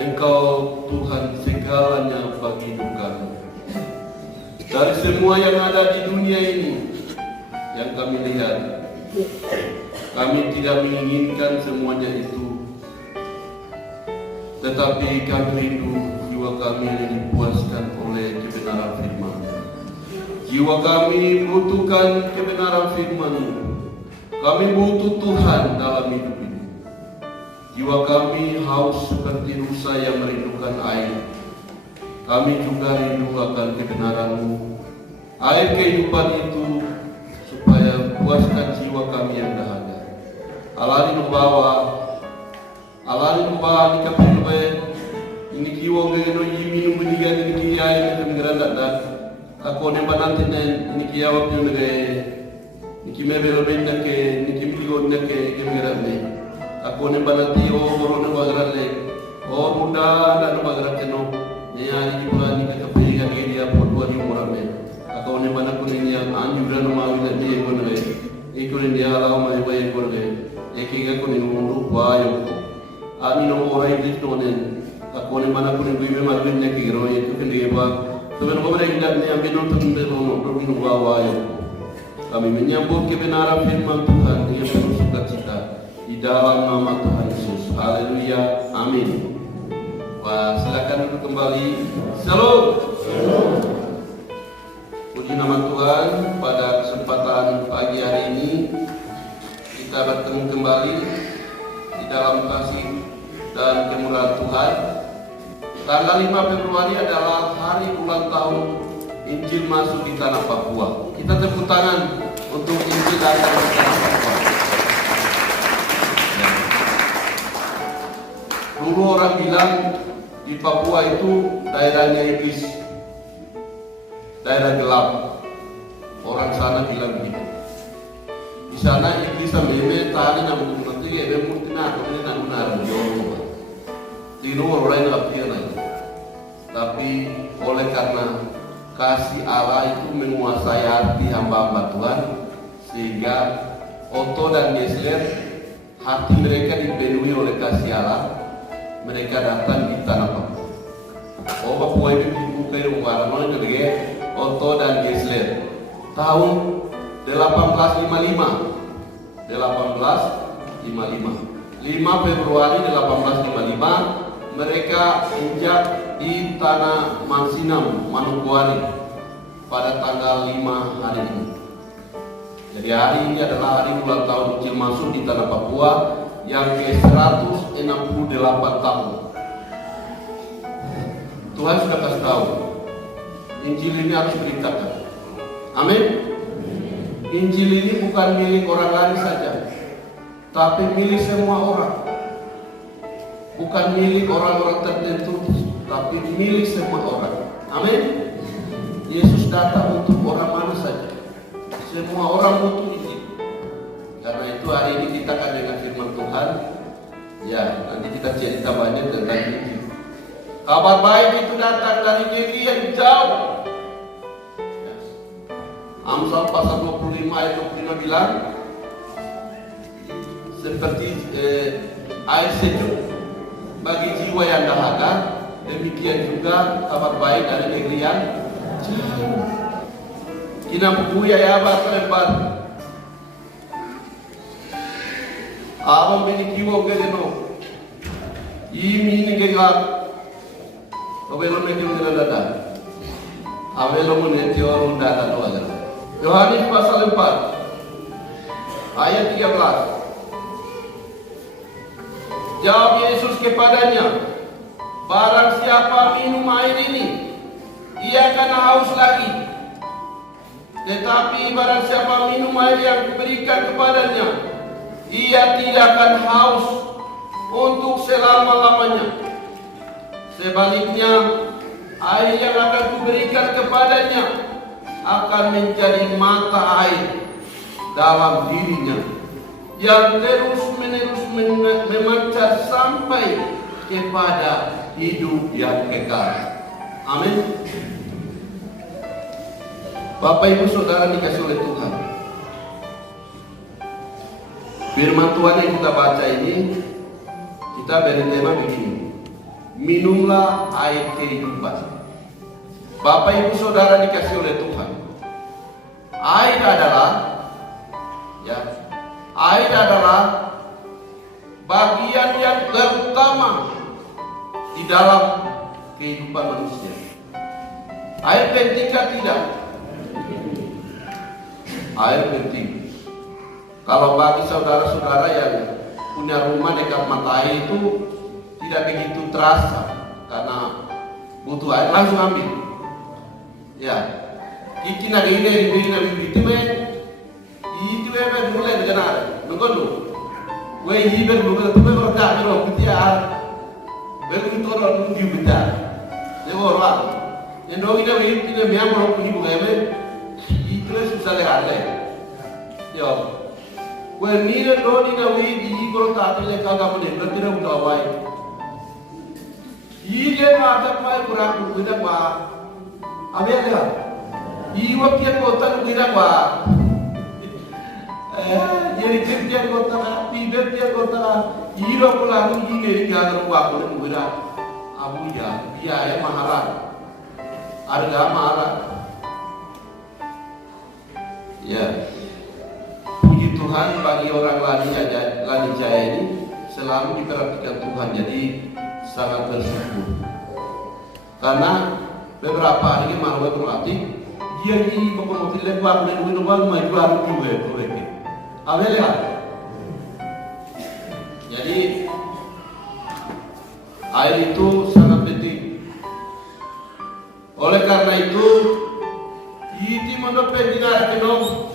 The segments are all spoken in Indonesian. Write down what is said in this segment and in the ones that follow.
Engkau Tuhan segalanya bagi hidup kami. Dari semua yang ada di dunia ini yang kami lihat, kami tidak menginginkan semuanya itu, tetapi kami rindu jiwa kami yang dipuaskan oleh kebenaran firman. Jiwa kami butuhkan kebenaran firman. Kami butuh Tuhan dalam hidup ini. Jiwa kami haus seperti rusa yang merindukan air. Kami juga rindu akan kebenaran-Mu, air kehidupan itu, supaya puaskan jiwa kami yang dahaga. Alari membawa ni kapilwe ini kiwo ngeno yimi numbuniga ni kiyai ni ngeranda dan ako ne banantene ni kiyawa pyo ne ni kimebelo benda ke ni kimbigo ne ke ngerande ako ne banati o moro ne bagaralle o muda dan bagarate no nyani pula ni kapilga ni dia podwa ni morame ako ne banako ni yang anjura no mawila ni ko ne iko ni dia lawa mai bae ko ne ekiga ko ni mundu bayo amino orai ditonen ako ne mana ko ni bibe marwin ne kigro itu kende ba to ben ko re inda ni ambino tunde no robinu bawayo kami menyambut kebenaran firman Tuhan yang penuh sukacita di dalam nama Tuhan Yesus. Haleluya, amin. Wah, silakan duduk kembali. Shalom. Puji nama Tuhan, pada kesempatan pagi hari ini kita bertemu kembali di dalam kasih dan kemurahan Tuhan. Tanggal 5 Februari adalah hari ulang tahun Injil masuk di tanah Papua. Kita tepuk tangan untuk Injil datang di tanah Papua. Ya. Dulu orang bilang di Papua itu daerahnya iblis, daerah gelap. Orang sana bilang begitu. Di sana iblis bisa meme tali na mungkin nanti ebe murti na ko ni nanu na jono. Di nomor orang yang lapia tapi oleh karena kasih Allah itu menguasai hati hamba-hamba Tuhan, sehingga Otto dan Gesler hati mereka dipenuhi oleh kasih Allah. Mereka datang di tanah Papua. Oh Papua itu dibuka di Warna juga Otto dan Gesler tahun 1855. 5 Februari 1855 mereka injak di tanah Mansinam, Manokwari pada tanggal 5 hari ini. Jadi hari ini adalah hari ulang tahun kecil masuk di tanah Papua yang ke-168 tahun. Tuhan sudah kasih tahu, Injil ini harus beritakan. Amin. Injil ini bukan milik orang lain saja, tapi milik semua orang. Bukan milik orang-orang tertentu, tapi milik semua orang. Amin. Yesus datang untuk orang mana saja. Semua orang butuh Injil. Karena itu hari ini kita akan dengar firman Tuhan. Ya, nanti kita cerita banyak tentang Injil. Kabar baik itu datang dari negeri yang jauh. Amsal pasal 25 ayat 25 bilang seperti air sejuk bagi jiwa yang dahaga, demikian juga kabar baik dari negeri yang jauh. Kinabubuya ya bakal Abang bini kiwo gedeno. Imi ni gegat. Obelo me kiwo gedada. Abelo me tior undada do agar. Yohanes pasal 4 ayat 13. Jawab Yesus kepadanya, barang siapa minum air ini, ia akan haus lagi. Tetapi barang siapa minum air yang diberikan kepadanya, ia tidak akan haus untuk selama-lamanya. Sebaliknya, air yang akan diberikan kepadanya akan menjadi mata air dalam dirinya yang terus-menerus memancar sampai kepada hidup yang kekal. Amin. Bapak Ibu Saudara dikasih oleh Tuhan, firman Tuhan yang kita baca ini, kita beri tema begini: minumlah air kehidupan. Bapak Ibu Saudara dikasih oleh Tuhan, air adalah bagian yang terutama di dalam kehidupan manusia. Air penting kan tidak? Air penting. Kalau bagi saudara-saudara yang punya rumah dekat mata air itu tidak begitu terasa, karena butuh air langsung ambil. Ya, kiki na ini itu mulai dengan air. Mengono, we hiber bukan tu berkata berkata kita begitu orang tu kita. Lewat orang, yang doi dah we kita memang orang pergi bukan we, itu susah lehale. Yo, we ni dah doi dah we di kalau tak ada lekang kamu ni berarti dah udah awai. Ini ada apa kurang kita bah. Abi ada. Iwa kia kota kita bah. Jadi dia kota, tidak dia kota. Iro pulang ini dari jalan waktu itu kita. Abu ya, biaya mahalan. Harga mahalan. Ya. Puji Tuhan bagi orang Lani Jaya ini selalu diperhatikan Tuhan, jadi sangat bersyukur. Karena beberapa hari ini malu berlatih, dia ini mobil lebar, menunggu maju juga. Awal ya. Jadi air itu sangat penting. Oleh karena itu, ini menurut pendidikan ekonomi,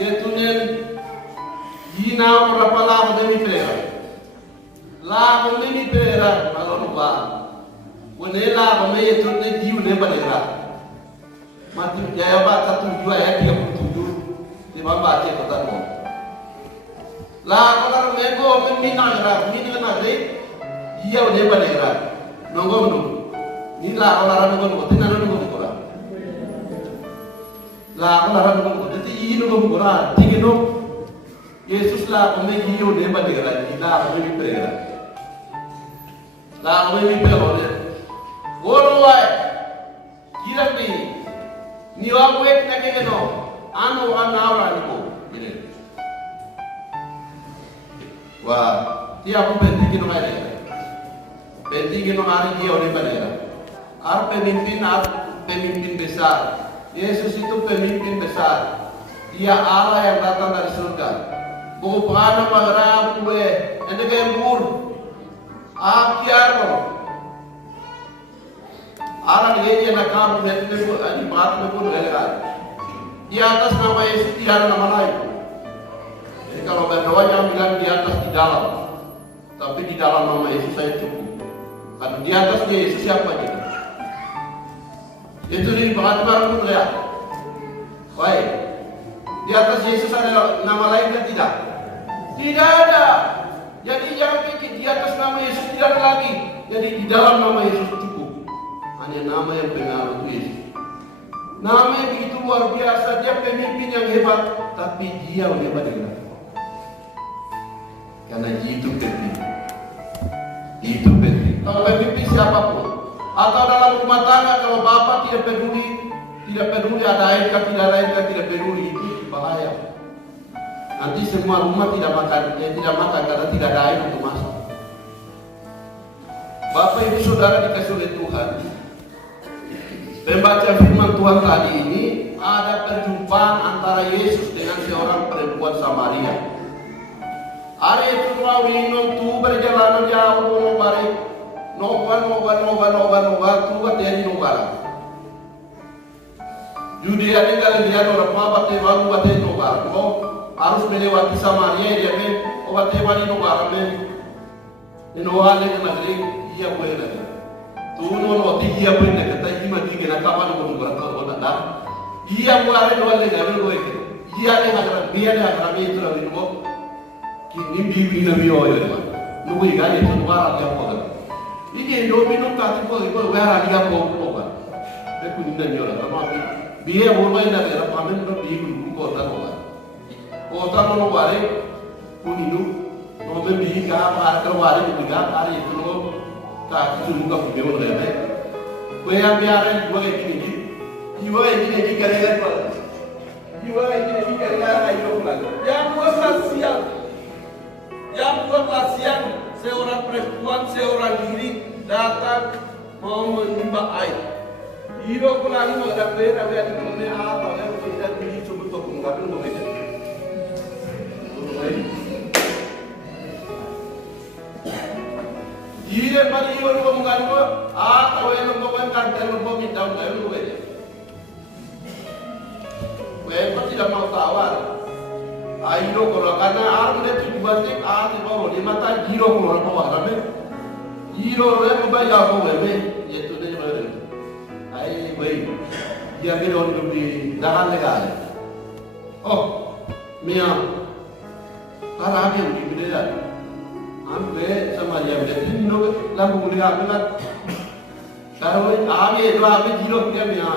yaitu Gina berapa lama demi pera? Lama demi pera kalau lupa. Wanela kami itu diu pera. Mati jaya baca 7 ayat 37 di bawah baca kata La kalau mego mina ngari iya udah balera nongom ni la kalau nongom tina nongom kora la kalau nongom jadi ini nongom kora tinggi Yesus la kome iya udah balera la kome balera la kome balera golo ay kira ni wa wek na keno ano anawra ni ko wah, tiap penting kita ada. Penting kita hari dia oleh pada. Pemimpin besar. Yesus itu pemimpin besar. Dia Allah yang datang dari surga. Buku pengarang pengarang kue, ente kembur. Apiarno. Allah dia nak kamu nanti di bawah pun legal. Di atas nama Yesus tidak ada nama lain. Jadi kalau berdoa jangan bilang di atas di dalam, tapi di dalam nama Yesus saya cukup. Karena di atas dia Yesus siapa kita? Itu di pengajaran pun lihat. Baik, di atas Yesus ada nama lain kan tidak? Tidak ada. Jadi jangan pikir di atas nama Yesus tidak ada lagi. Jadi di dalam nama Yesus cukup. Hanya nama yang pengaruh itu Yesus. Nama yang begitu luar biasa, dia pemimpin yang hebat, tapi dia hebat juga. Karena itu penting. Itu penting. Kalau pemimpin siapapun, atau dalam rumah tangga kalau bapak tidak peduli ada air tidak ada air tidak peduli, itu bahaya. Nanti semua rumah tidak makan karena tidak ada air untuk masak. Bapak ibu saudara dikasih oleh Tuhan. Pembaca firman Tuhan tadi ini ada perjumpaan antara Yesus dengan seorang perempuan Samaria. Hari itu Rawinong tu berjalan jauh balik nobar tu jadi nobar. Judea ni kalau dia orang apa baru bate nobar. Harus melewati Samaria dia bate bali nobar ni nobar ni negeri ia boleh lagi. Tu no dia boleh lagi. Tapi mati kena kapan nobar tu ada. Ia boleh lagi boleh. Ia ni agak itu lagi nobar. Kini bibi nabi oyo man, nubi gani tu nuara dia poga. Ini domi nukta tu poga, poga wera dia poga. Beku ni nani orang, ama biye boleh nak era pamen tu bibi kota poga. Kota no wale, kuninu, nomen bibi kah parkar wale bibi kah hari itu no kah tu muka bibi orang ni. Kue yang biara dua ini kerja poga. Dua ini kerja ayo poga. Yang buat siang. Jam 12 siang, seorang perempuan, seorang diri datang mau menimba air. Hiro pulang mau ada pera, ada kemana apa? Yang kita pilih coba untuk mengapa mau itu. Hiro pada hiro lu mengapa? Atau yang lu mau kantor lu minta lu itu. Mereka tidak mau tawar. Ayo kalau karena arm itu dibanding arm itu di mata hero kalau apa rame hero rame bayar apa rame itu dia rame ayo baik dia berdoa di dahan legal oh mia karena dia di beda ambe sama dia beda ini no lagu mulia banget kalau ame itu ame hero dia mia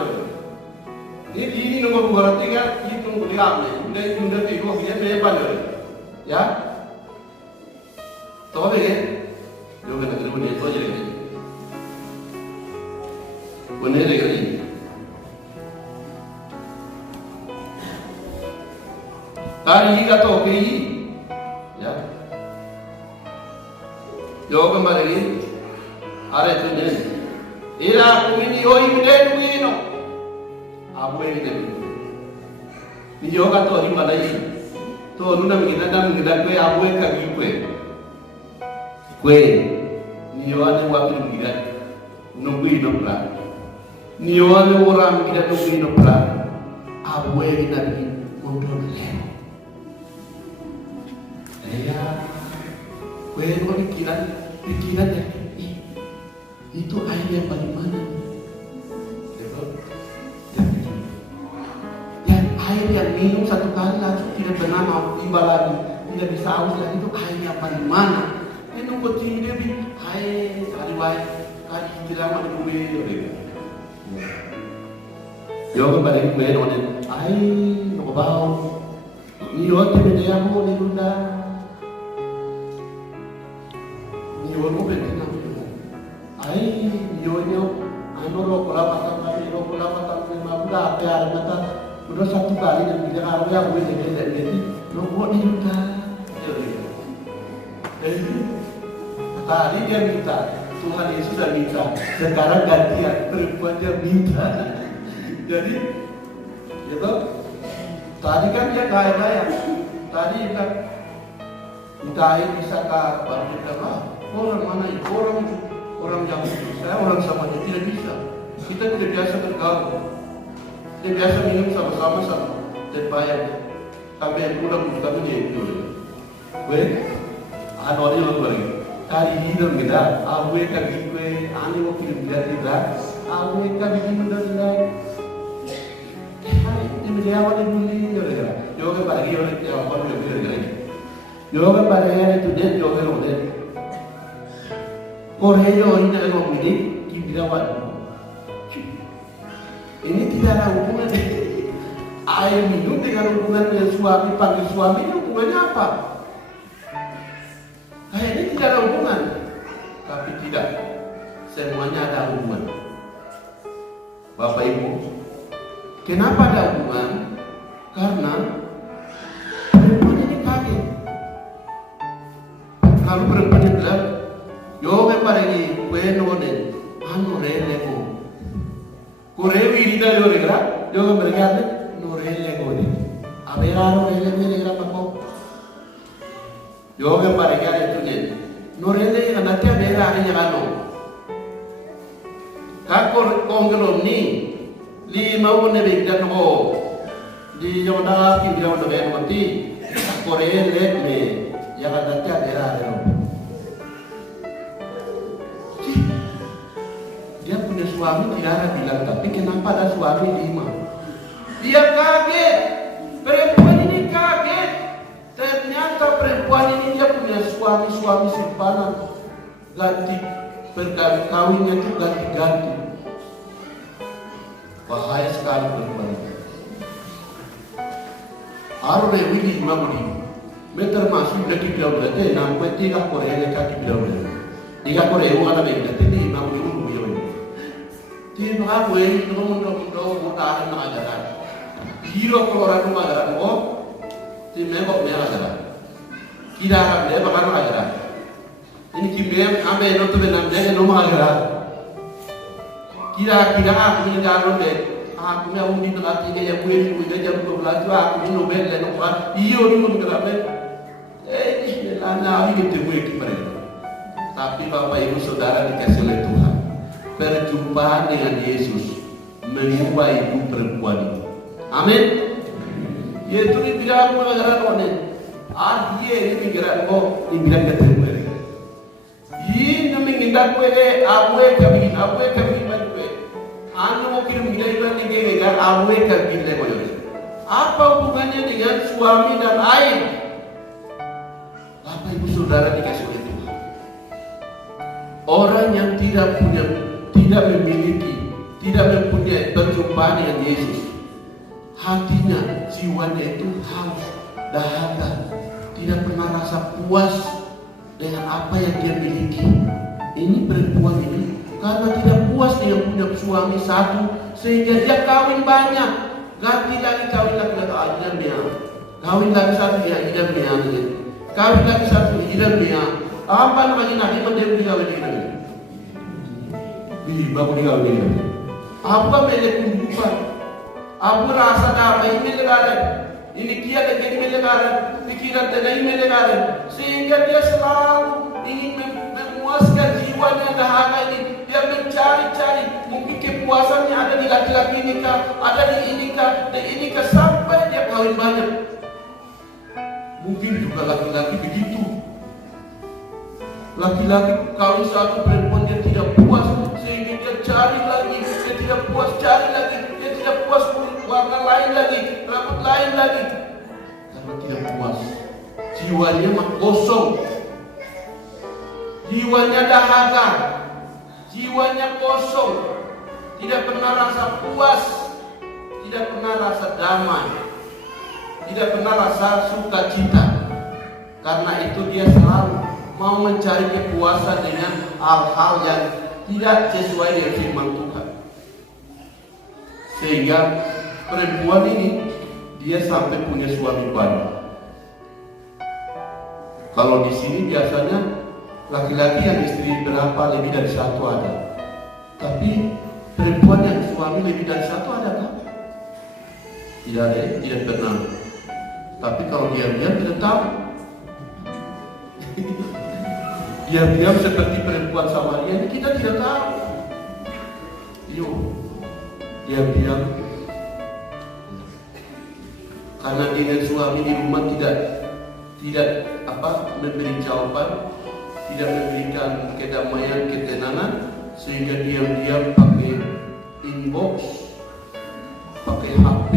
ini nunggu berarti kan itu nunggu diambil, ini nunggu itu dia lepas lagi, ya, tahu tak? Jauh kan terus ni tu aja lagi, benar lagi. Tadi kita tahu ke ini, ya, jauh kan lagi, ada tu ni, ira aku ini oi muda ini no. Abu ini deh. Ni juga tu orang mana ini? Tu orang kita kue abu yang kaki kue. Ni juga ada waktu kita nunggu hidup lah. Ni juga ada orang kita nunggu hidup lah. Abu yang kita kontrol leh. Ya, kue itu pikiran deh. Itu air yang paling mana? Air yang minum satu kali langsung tidak pernah mau timbal lagi. tidak bisa aus lagi itu airnya apa di mana? Ini nunggu tinggi dia bi, air kali baik kali tidak mau dibuat. Yo kembali ke nonen, air nunggu bau. Ni yo te bede ya mo ni lunda. Ni yo mo bede na mo. Air yo anu ro kola pata ni mabula pear mata. Udah satu kali dan bilang aku ya gue jadi lo buat ni lunda. Tadi dia minta, Tuhan Yesus sudah minta, sekarang gantian perempuan dia minta. Jadi, gitu. Tadi kan dia kaya, tadi kan minta air bisakah, baru dia bilang, orang mana itu orang yang saya orang sama dia tidak bisa. Kita tidak biasa bergaul, tidak biasa minum sama-sama terbayang. Sampai pulang kami dia itu. Ada orang yang lagi. Kali ini dong kita, awe kali gue, ane mau kirim kita, awe kali ini dong kita. Ini dia awal ini dulu ya. Yoga pagi orang yang awal dulu ya. Yoga pagi hari itu dia yoga orang. Korea ini ada orang ini kita awal. Ini tidak ada hubungan. Air minum dengan hubungan dengan suami panggil suami hubungannya apa? Ini tidak ada hubungan, tapi tidak semuanya ada hubungan. Bapak Ibu, kenapa ada hubungan? Karena perempuan ini kaget. Kalau perempuan ini bilang, yo paregi kue nonen, anu relego, kue wirida yo regla, yo mereka no relego ni, abera relego ni regla pakai. Yoga paregi ada tu je, norende yang nanti abera ada yang anu. Kakor konggelom ni, lima pun lebih dan ho, di jauh dah kini jauh dah yang mati, Korea lek me, yang nanti abera ada. Dia punya suami Tiara bilang, tapi kenapa ada suami 5? Dia kaget, perempuan ini kaget. Ternyata perempuan ini dia punya suami simpanan, ganti kawinnya itu ganti-ganti. Bahaya sekali perempuan ini. Arore wili mamuri, meter masuk dari bilau berarti nampak 3 Korea yang kaki bilau berarti. 3 Korea bukan ada berarti ini mamuri ulu bilau ini. Tiba aku ini mundo mutahin mengajaran. Hero keluaran mengajaran oh. Ti membok me agara kira akan dia makan agara ini kimem ambe no to benam dia no agara kira aku ni jaro be aku me undi no ati dia kuwi kuwi dia jaro to belaju aku no be le no kan iyo ni mun grabe ini ana abi gitu kuwi kipare tapi Bapak Ibu Saudara dikasih oleh Tuhan perjumpaan dengan Yesus mengubah hidup perempuan itu amin. Ye tu ni bilang aku negara mana? Ye ni bilang aku ni bilang ketemu mereka. Ye ni mengindah kue awe kami mana kue. Anu mungkin bilang ni gaya awe kami le kue. Apa hubungannya dengan suami dan air? Bapak Ibu Saudara dikasih oleh Tuhan. Orang yang tidak memiliki, tidak mempunyai perjumpaan dengan Yesus. Hatinya, jiwanya itu haus, dahaga, tidak pernah rasa puas dengan apa yang dia miliki. Ini perempuan ini karena tidak puas dengan punya suami satu, sehingga dia kawin banyak, ganti lagi kawin lagi aja dia, kawin lagi satu dia tidak dia, kawin lagi satu tidak dia. Apa namanya nanti menjadi kawin ini? Bi, baru dikawin. Apa milik kehidupan? Abu rasa apa ini legaran, ini kia dan ini legaran, pikiran dan ini legaran, sehingga dia selalu ingin memuaskan jiwanya dahaga ini. Dia mencari-cari, mungkin kepuasannya ada di laki-laki ini kah, ada di ini kah, sampai dia kawin banyak. Mungkin juga laki-laki begitu. Laki-laki kawin satu perempuan dia tidak puas, sehingga dia cari lagi, dia tidak puas cari lagi, dia tidak puas warna lain lagi, rambut lain lagi, karena tidak puas. jiwanya kosong, jiwanya dahaga, jiwanya kosong, tidak pernah rasa puas, tidak pernah rasa damai, tidak pernah rasa sukacita. Karena itu dia selalu mau mencari kepuasan dengan hal-hal yang tidak sesuai dengan firman Tuhan. Sehingga perempuan ini dia sampai punya suami banyak. Kalau di sini biasanya laki-laki yang istri berapa lebih dari satu ada. Tapi perempuan yang suami lebih dari satu ada kan? Tidak ada, tidak pernah. Tapi kalau diam-diam tidak tahu. Diam-diam seperti perempuan Samaria ini kita tidak tahu. Yuk, diam-diam. Karena dengan suami di rumah tidak memberi jawaban, tidak memberikan kedamaian, ketenangan, sehingga diam-diam pakai inbox, pakai HP,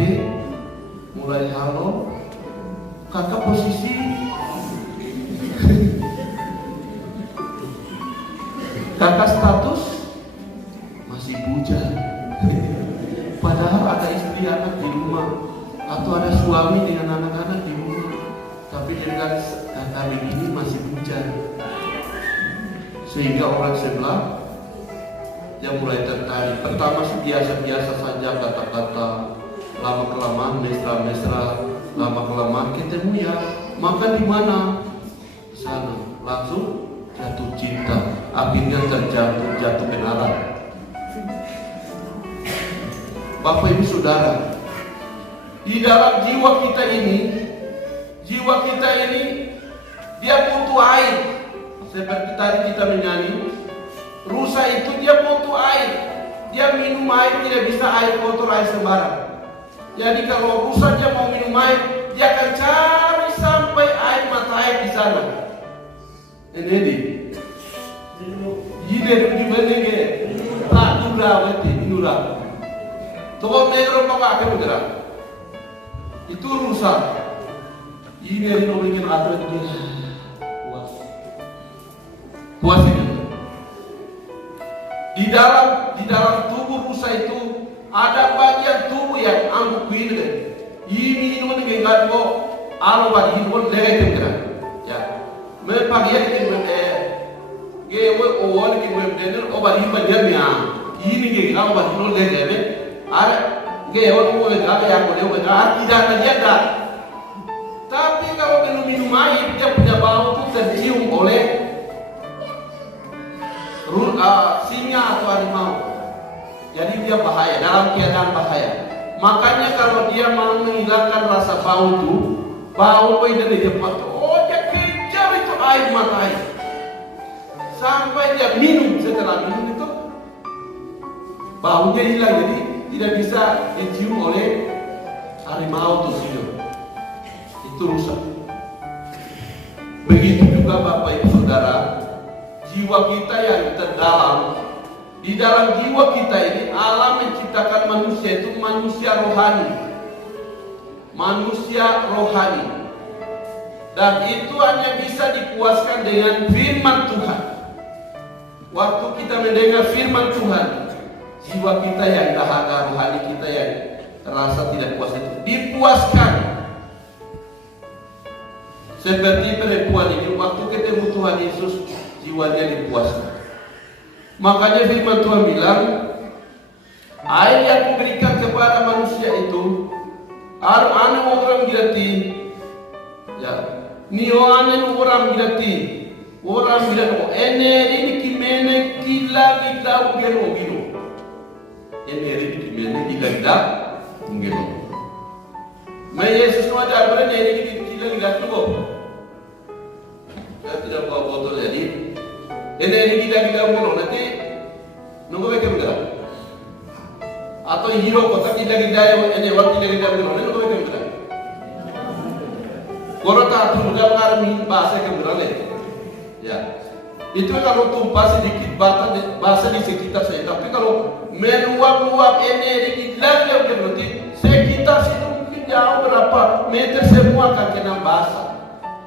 mulai halo, kakak posisi, kakak status masih bujang. Padahal ada istri anak di rumah, atau ada suami dengan anak-anak di rumah, tapi dengan kata begini masih bujang. Sehingga orang sebelah yang mulai tertarik. Pertama sih biasa-biasa saja kata-kata, lama-kelamaan mesra-mesra, lama-kelamaan ketemu ya makan di mana? Di sana. Langsung jatuh cinta, akhirnya jatuh benaran. Bapak Ibu Saudara, di dalam jiwa kita ini dia butuh air. Seperti tadi kita menyanyi, rusa itu dia butuh air. Dia minum air, tidak bisa air kotor, air sembarang. Jadi kalau rusa dia mau minum air, dia akan cari sampai air mata air di sana. Ini di mana ke? Tak dura, berarti dura. Tolong negro pakai bergerak. Itu rusa. Ini yang bikin aturan itu puas ini. Di dalam tubuh rusa itu ada bagian tubuh yang amuk ini. Ini nggak kok alo bagi pun leh kira. Ya, mempagian itu gewe awal itu bener obari bagian ya. Ini nggak bagi pun leh deh. Ada gewe awal itu apa yang boleh tidak ada. Tapi kalau minum air dia punya bau itu tercium oleh singa atau harimau. Jadi dia bahaya, dalam keadaan bahaya. Makanya kalau dia mau menghilangkan rasa bau itu, bau dari depan, dia kejar itu air mata air. Sampai dia minum, setelah minum itu baunya hilang, jadi tidak bisa dicium oleh harimau itu singa. Itu rusak. Begitu juga Bapak Ibu Saudara, jiwa kita yang terdalam, di dalam jiwa kita ini Allah menciptakan manusia itu manusia rohani, dan itu hanya bisa dipuaskan dengan firman Tuhan. Waktu kita mendengar firman Tuhan, jiwa kita yang dahaga, rohani kita yang terasa tidak puas itu dipuaskan. Seperti perempuan ini, waktu ketemu Tuhan Yesus, jiwanya dipuaskan. Makanya firman Tuhan bilang, air yang kuberikan kepada manusia itu, ane orang girati, ya, nio ane orang girati, ini kimene kila ugelo. Ini kimene kila ugelo. Mas Yesus mau ajar berapa ini kila ugelo. Saya tidak bawa botol jadi. Ini kita mulu nanti nunggu mereka bergerak. Atau hero kota kita ini waktu kita mulu nanti nunggu mereka bergerak. Kalau tak tuh nggak mengalami bahasa yang beralih. Ya, itu kalau tumpah sedikit bahasa di sekitar saya. Tapi kalau meluap ini dikit lagi berarti sekitar situ mungkin jauh berapa meter semua akan kena basah.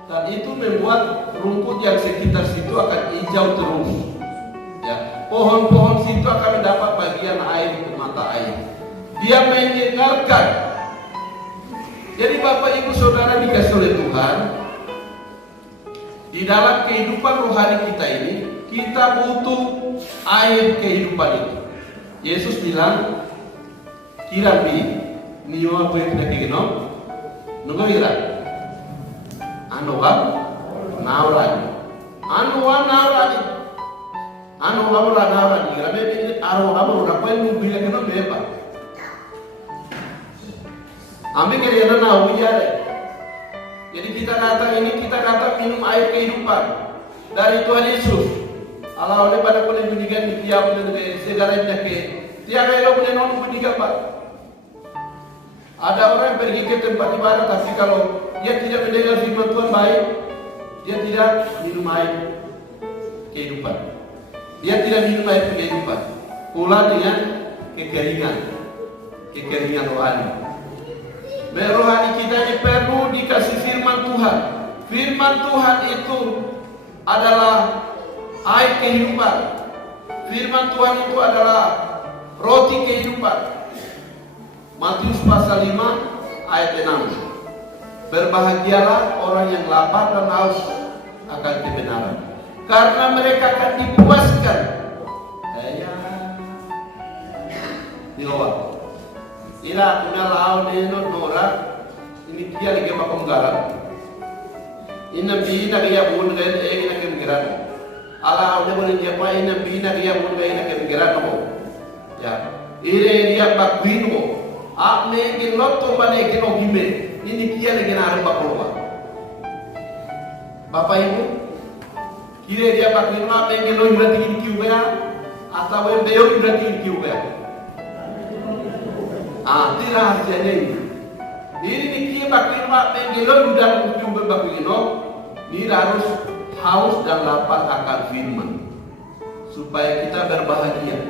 dan itu membuat rumput yang sekitar situ akan hijau terus. Ya, pohon-pohon situ akan mendapat bagian air untuk mata air. Dia mendengarkan. Jadi Bapak Ibu Saudara dikasih oleh Tuhan, di dalam kehidupan rohani kita ini, kita butuh air kehidupan itu. Yesus bilang, kira niyo apa yang kita kira? Nunggu kira? Anu bang, naurani. Anu kamu lah naurani. Kira ini anu kamu udah apa yang nunggu yang kena beba? Ambil kira nau biar. Jadi kita datang minum air kehidupan dari Tuhan Yesus. Allah oleh pada kulit bunyikan di tiap segala penyakit. Tiap elo boleh non bunyikan pak. Ada orang yang pergi ke tempat ibadah, tapi kalau dia tidak mendengar firman Tuhan baik, dia tidak minum air kehidupan. Dia tidak minum air kehidupan. Pula dengan kekeringan rohani. Rohani kita ini perlu dikasih firman Tuhan. Firman Tuhan itu adalah air kehidupan. Firman Tuhan itu adalah roti kehidupan. Matius pasal 5 ayat 6. Berbahagialah orang yang lapar dan haus akan kebenaran, karena mereka akan dipuaskan. Dilawan. Tidak punya lawan dengan orang ini dia lagi makan garam. Ini bina dia bukan dengan ini kebenaran. Allah udah boleh siapa ini bina dia bukan dengan kebenaran kamu. Ya, ini dia bakuin mo. Apne gelot to bane gelo gime. Ini dia lagi naruh bakuwa. Bapak Ibu, kira dia bakuin mo apne gelo berarti ini kiuya atau yang beo berarti ini kiuya. Tidak hasilnya ini. Ini kia bakuin mo apne gelo udah kiuya bakuin mo. Ini harus haus dan lapar akan firman supaya kita berbahagia.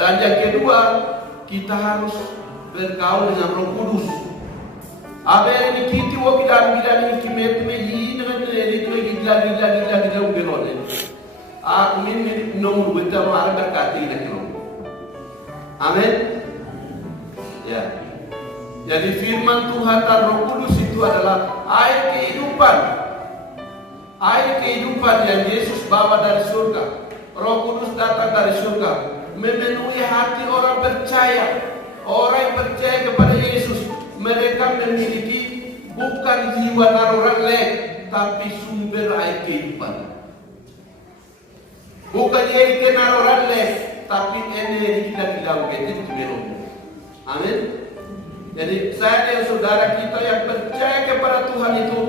Dan yang kedua, kita harus bergaul dengan Roh Kudus. Apa yang ini kita mau bidang ini kita ini dengan ini gila ubelone. Aku ini nomor betul ada berkati lagi. Amin. Ya. Jadi firman Tuhan dan Roh Kudus itu adalah air kehidupan. Air kehidupan yang Yesus bawa dari surga. Roh Kudus datang dari surga, memenuhi hati orang percaya. Orang yang percaya kepada Yesus, mereka memiliki bukan jiwa naruhan lek, tapi sumber air kehidupan. Bukan dia naruhan lek, tapi energi kita tidak begitu dimelon. Amin. Jadi saya dan saudara kita yang percaya kepada Tuhan itu,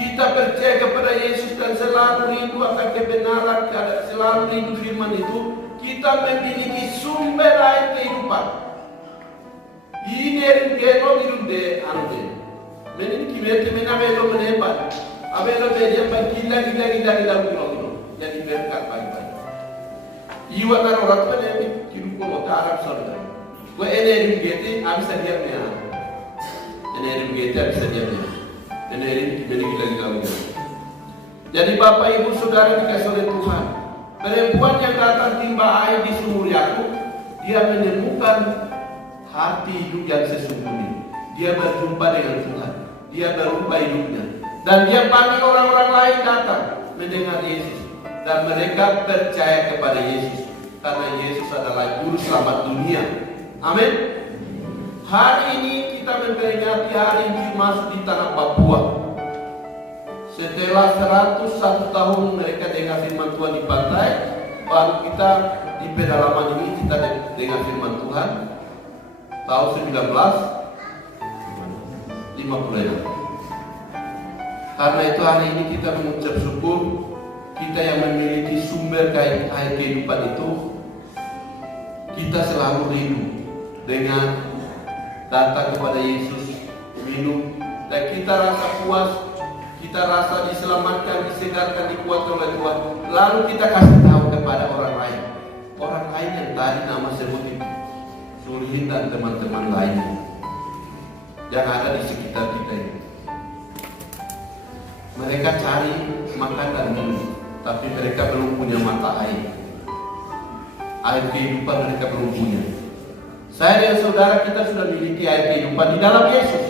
kita percaya kepada Yesus dan selalu rindu akan kebenaran, selalu rindu firman itu, kita memiliki sumber air kehidupan. Ini yang minum de anu. Menin kimete menabelo menepat. Abelo dia gila minum. Jadi berkat pagi-pagi. Iwa kan orang tua dia kirim ko mota Arab Saudi. Ko energi gete abis dia mea. Energi gete abis dia mea. Energi gila. Jadi Bapak Ibu Saudara dikasih oleh Tuhan, perempuan yang datang timba air di sumur Yakub, dia menemukan hati hidup yang sesungguhnya. Dia berjumpa dengan Tuhan. Dia berubah hidupnya. Dan dia panggil orang-orang lain datang mendengar Yesus. Dan mereka percaya kepada Yesus. Karena Yesus adalah juru selamat dunia. Amin. Hari ini kita memperingati hari ini masuk di tanah Papua. Setelah 101 tahun mereka dengar firman Tuhan di pantai, baru kita di pedalaman ini kita dengar firman Tuhan. Tahun 1956. Karena itu hari ini kita mengucap syukur, kita yang memiliki sumber air kehidupan itu, kita selalu rindu dengan datang kepada Yesus, minum, dan kita rasa puas, kita rasa diselamatkan, disegarkan, dikuatkan oleh Tuhan. Lalu kita kasih tahu kepada orang lain yang tadi nama sebut itu, Sulhin dan teman-teman lain yang ada di sekitar kita ini. Mereka cari makan dan minum, tapi mereka belum punya mata air. Air kehidupan mereka belum punya. Saya dan saudara kita sudah memiliki air kehidupan di dalam Yesus.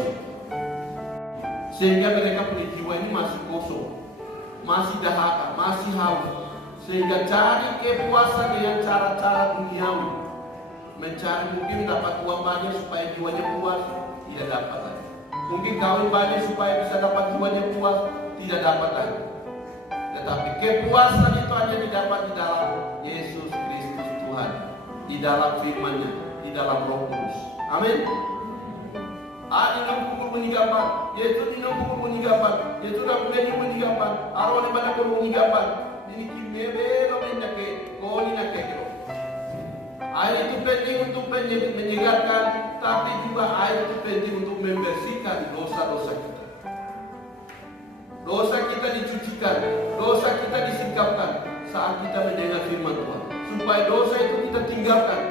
Sehingga mereka punya jiwa ini masih kosong, masih dahaga, masih haus. Sehingga cari kepuasan dengan cara-cara duniawi. Mencari mungkin dapat uang banyak supaya jiwanya puas, tidak dapat lagi. Mungkin kawin banyak supaya bisa dapat jiwanya puas, tidak dapat lagi. Tetapi kepuasan itu hanya didapat di dalam Yesus Kristus Tuhan, di dalam firman-Nya, di dalam Roh Kudus. Amin. Ninang pukul meninggalkan, yaitu ninang pukul meninggalkan, yaitu dah punya meninggalkan, arwah pada pukul meninggalkan. Ini kimebe lo menyake, kau ni nak kekiro. Air itu penting untuk menyegarkan, tapi juga air itu penting untuk membersihkan dosa-dosa kita. Dosa kita dicucikan, dosa kita disingkapkan saat kita mendengar firman Tuhan. Supaya dosa itu kita tinggalkan,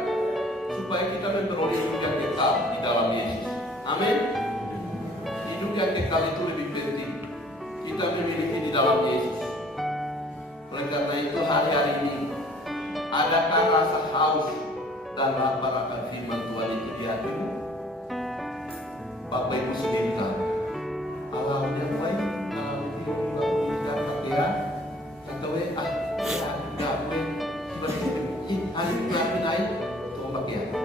supaya kita memperoleh hidup yang kekal di dalam Yesus. Amin. Hidup yang kekal itu lebih penting kita memiliki di dalam Yesus. Oleh karena itu hari-hari ini, adakah rasa haus dan lapar akan firman Tuhan itu di hatimu? Bapak Ibu sendiri tahu. Allahumma baik, Allahumma baik ya. Kata we ya we seperti ini aneh naik tuh bagian.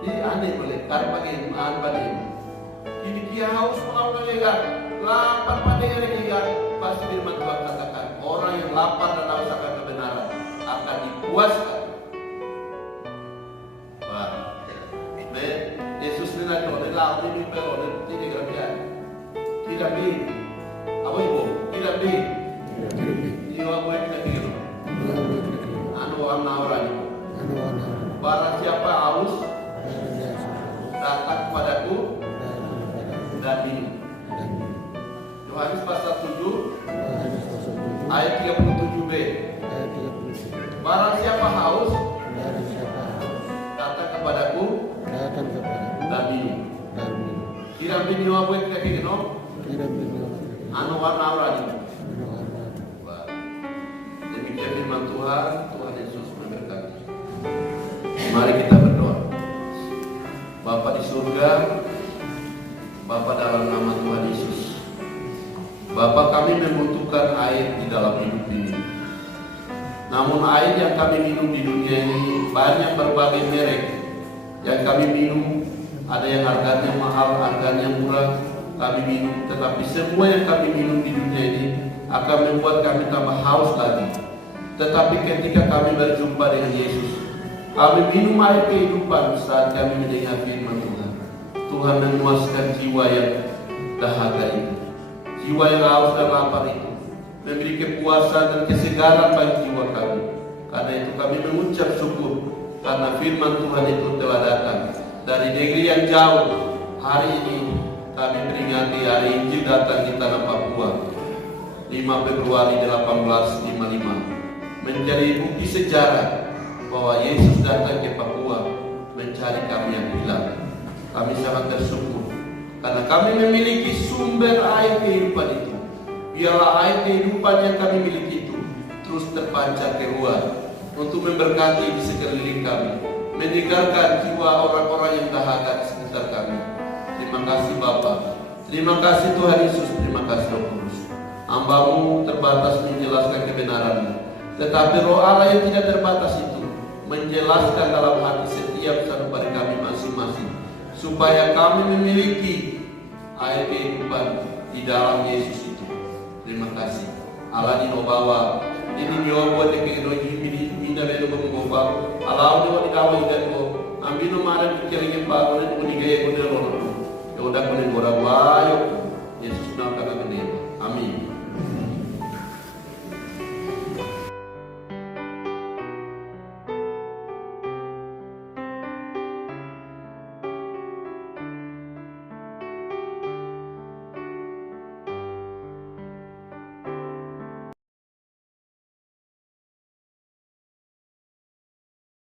Jadi aneh boleh karena bagian pada ini. Ini dia haus melakukan juga, lapar pada juga. Pasti firman Tuhan katakan orang yang lapar dan haus akan kebenaran akan dipuaskan. Yesus ni nak tahu, lau ni pero ni tiga kerapian. Tidak bi, apa ibu? Tidak bi. Jiwa gue tidak kira. Anu orang itu. Barang siapa haus, datang kepadaku dan minum. Yohanes pasal 7 ayat 37b. Barang siapa haus, datang kepadaku dan minum. Kira minum apa yang kita kira? Anu warna oranye. Demikian firman Tuhan. Tuhan Yesus memberkati. Mari kita berdoa. Bapa di surga, Bapa dalam nama Tuhan Yesus, Bapa kami membutuhkan air di dalam hidup ini. Namun air yang kami minum di dunia ini banyak berbagai merek yang kami minum. Ada yang harganya mahal, harganya murah, kami minum. Tetapi semua yang kami minum di dunia ini akan membuat kami tambah haus lagi. Tetapi ketika kami berjumpa dengan Yesus, kami minum air kehidupan saat kami mendengar firman Tuhan. Tuhan memuaskan jiwa yang dahaga itu, jiwa yang haus dan lapar itu, memberi kepuasan dan kesegaran bagi jiwa kami. Karena itu kami mengucap syukur karena firman Tuhan itu telah datang dari negeri yang jauh. Hari ini kami peringati hari Injil datang di tanah Papua 5 Februari 1855 menjadi bukti sejarah bahwa Yesus datang ke Papua mencari kami yang hilang. Kami sangat bersyukur karena kami memiliki sumber air kehidupan itu. Biarlah air kehidupan yang kami miliki itu terus terpancar keluar untuk memberkati di sekeliling kami, menyegarkan jiwa orang-orang yang dahaga di sekitar kami. Terima kasih Bapa, terima kasih Tuhan Yesus, terima kasih Roh Kudus. Hamba-Mu terbatas menjelaskan kebenaran-Mu, tetapi Roh Allah yang tidak terbatas itu menjelaskan dalam hati setiap satu dari kami masing-masing, supaya kami memiliki air kehidupan di dalam Yesus itu. Terima kasih Allah di bawa ini nyoba buat teknologi ini minda belo mengubah Allah di awal dan ambil nomor yang kiri yang baru dan meninggal yang udah lolos. Ya udah boleh orang wayo